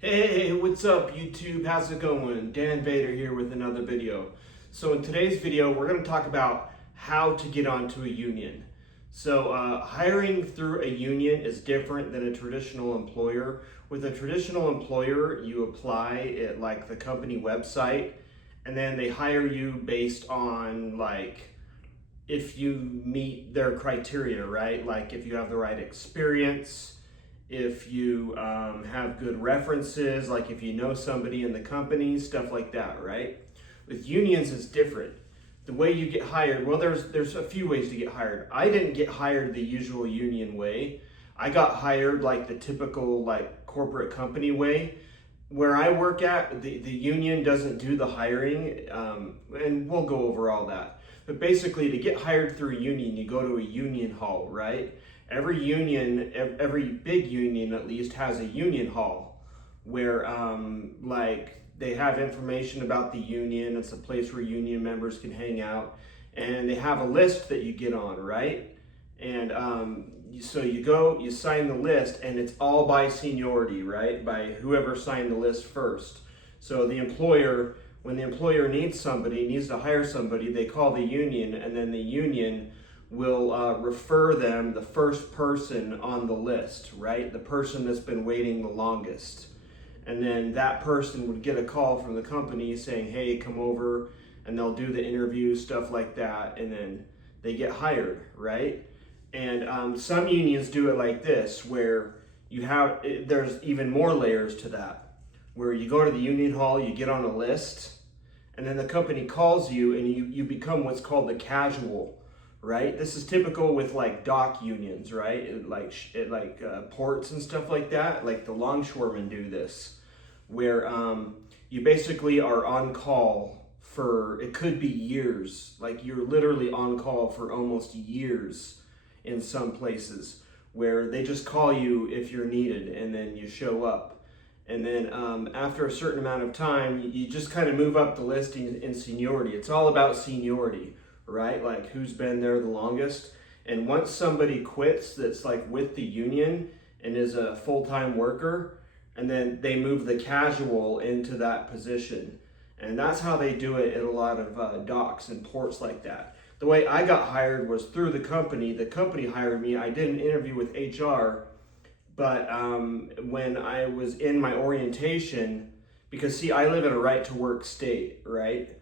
Hey, what's up YouTube? How's it going? Dan Vader here with another video. So in today's video, we're going to talk about how to get onto a union. So hiring through a union is different than a traditional employer. With a traditional employer, you apply at like the company website, and then they hire you based on like if you meet their criteria, right? Like if you have the right experience, if you have good references, like if you know somebody in the company, stuff like that, right? With unions, it's different. The way you get hired, well, there's a few ways to get hired. I didn't get hired the usual union way. I got hired like the typical like corporate company way. Where I work at, the union doesn't do the hiring, and we'll go over all that. But basically, to get hired through a union, you go to a union hall, right? Every union, every big union at least, has a union hall where like they have information about the union. It's a place where union members can hang out, and they have a list that you get on, right? And so you go, you sign the list, and it's all by seniority, right? By whoever signed the list first. So the employer, when the employer needs to hire somebody, they call the union, and then the union will refer them the first person on the list, right? The person that's been waiting the longest. And then that person would get a call from the company saying, hey, come over, and they'll do the interview, stuff like that, and then they get hired, right? And some unions do it like this, where there's even more layers to that, where you go to the union hall, you get on a list, and then the company calls you, and you become what's called a casual, right? This is typical with like dock unions, right? Like ports and stuff like that. Like the longshoremen do this, where you basically are on call for, it could be years. Like you're literally on call for almost years in some places, where they just call you if you're needed, and then you show up. And then after a certain amount of time, you just kind of move up the list in seniority. It's all about seniority, right? Like who's been there the longest. And once somebody quits that's like with the union and is a full-time worker, and then they move the casual into that position. And that's how they do it at a lot of docks and ports like that. The way I got hired was through the company. The company hired me. I did an interview with HR, but when I was in my orientation, because see, I live in a right to work state, right?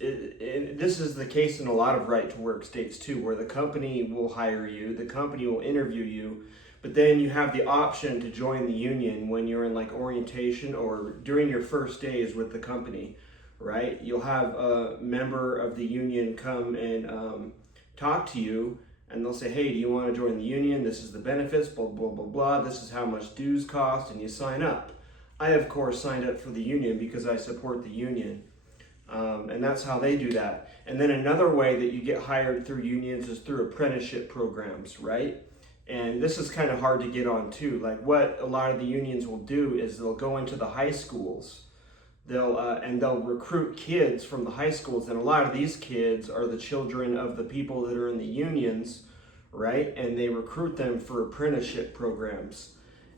This is the case in a lot of right to work states too, where the company will hire you, the company will interview you, but then you have the option to join the union when you're in like orientation or during your first days with the company, right? You'll have a member of the union come and talk to you, and they'll say, hey, do you want to join the union? This is the benefits, blah, blah, blah, blah. This is how much dues cost, and you sign up. I, of course, signed up for the union because I support the union. And that's how they do that. And then another way that you get hired through unions is through apprenticeship programs, right? And this is kind of hard to get on too. Like what a lot of the unions will do is they'll go into the high schools. They'll recruit kids from the high schools, and a lot of these kids are the children of the people that are in the unions, right? And they recruit them for apprenticeship programs.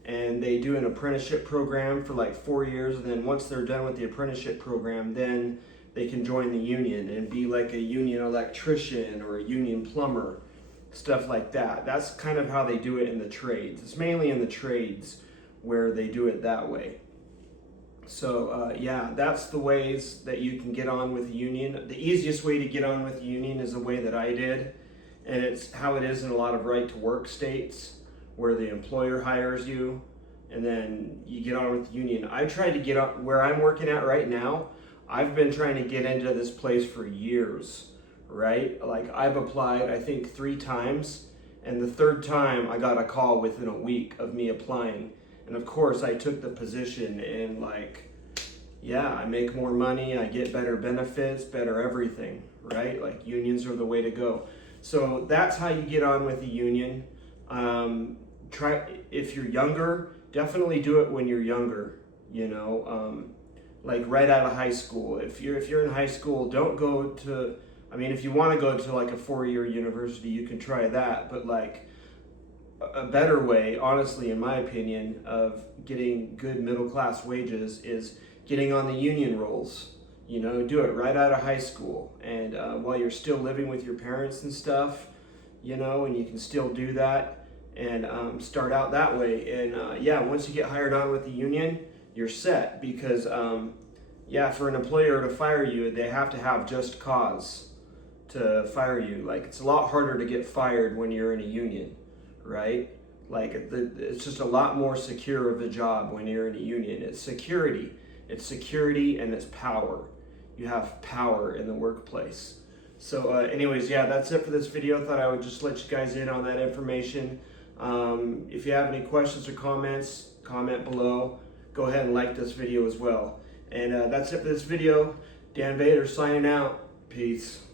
And they do an apprenticeship program for like 4 years, and then once they're done with the apprenticeship program, then they can join the union and be like a union electrician or a union plumber, stuff like that. That's kind of how they do it in the trades. It's mainly in the trades where they do it that way. So yeah, that's the ways that you can get on with a union. The easiest way to get on with a union is the way that I did, and it's how it is in a lot of right to work states, where the employer hires you and then you get on with the union. I tried to get up where I'm working at right now. I've been trying to get into this place for years, right? Like I've applied, I think 3 times, and the 3rd time I got a call within a week of me applying. And of course I took the position, and like, yeah, I make more money, I get better benefits, better everything, right? Like unions are the way to go. So that's how you get on with the union. If you're younger, definitely do it when you're younger, you know, like right out of high school. If you're in high school, don't go to, I mean, if you want to go to like a 4-year university, you can try that, but like a better way, honestly, in my opinion, of getting good middle class wages is getting on the union rolls. You know, do it right out of high school, and while you're still living with your parents and stuff, you know, and you can still do that and start out that way. And yeah, once you get hired on with the union, you're set because yeah, for an employer to fire you, they have to have just cause to fire you. Like, it's a lot harder to get fired when you're in a union, right? Like, it's just a lot more secure of a job when you're in a union. It's security and it's power. You have power in the workplace. So anyways, yeah, that's it for this video. Thought I would just let you guys in on that information. If you have any questions or comments, comment below. Go ahead and like this video as well. And that's it for this video. Dan Vader signing out. Peace.